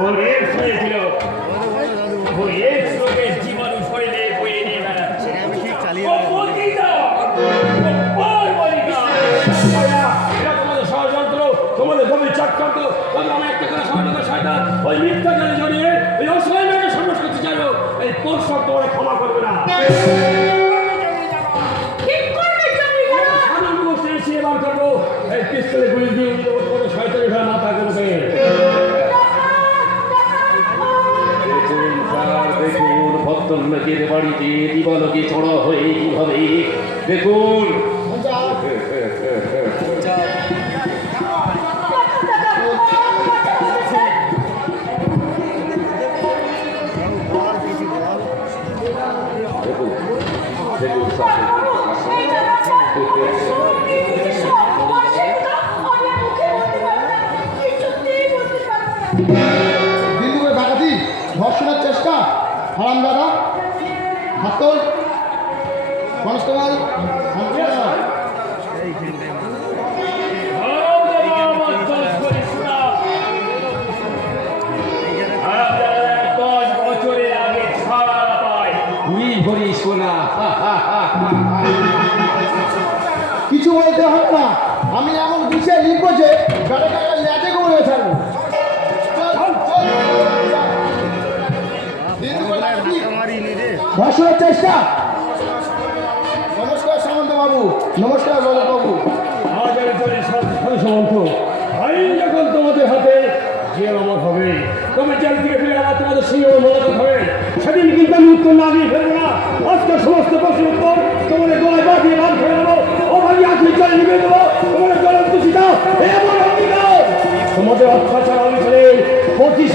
ওর x হয়েছিল, ও x লোকের জীবন শরীরে বয়ে নিয়ে বেড়াচ্ছে। ও পতিতা, ও পারবলিকা। এরা তোমাদের ষড়যন্ত্র, তোমাদের গভীর চক্রান্ত। আমি একটা কথা সহযোগের শয়তান ওই মিথ্যা জানে জড়িয়ে ওই অসহায় মেয়েকে সন্ন্যাস করতে চাইলো। এই পরশব তোমার ক্ষমা করবে না। এবার করবো এই পিস্তলে গুলি দিয়ে কোনো শয়তানি ঘরে মাথা করবে। দেখুন স্যার, দেখুন ভদ্রলোকের বাড়িতে দিবালোকে চড়া হয়ে কিভাবে দেখুন। দেখুন দিল্লি ডাকাতি, ধর্ষণের চেষ্টা, হারাম দাদা, হাতল, কনস্টেবল, কিছু বলতে হবে না। আমি এমন বিষয় লিখবো যে লেজে ঘুরে ছাড়বো। ধর্ষণের চেষ্টা। নমস্কার সামন্ত বাবু। নমস্কার রজত বাবু। সামন্ত, আইন যখন তোমাদের হাতে যে আমার হবে, তবে জেল থেকে ফিরে আবার তোমাদের সঙ্গে মোলাকাত হবে। সেদিন কিন্তু আমি উত্তর না দিয়ে ফেলবো না। আজকে সমস্ত প্রশ্নের উত্তর তোমাদের গলায় বাঁধিয়ে রান ফেলে দেবো। অভাবী আঁকড়ে জলে নিবে দেবো। তোমাদের গলার দূষিত এমন অঙ্গীকার তোমাদের অত্যাচার অনুসারে 25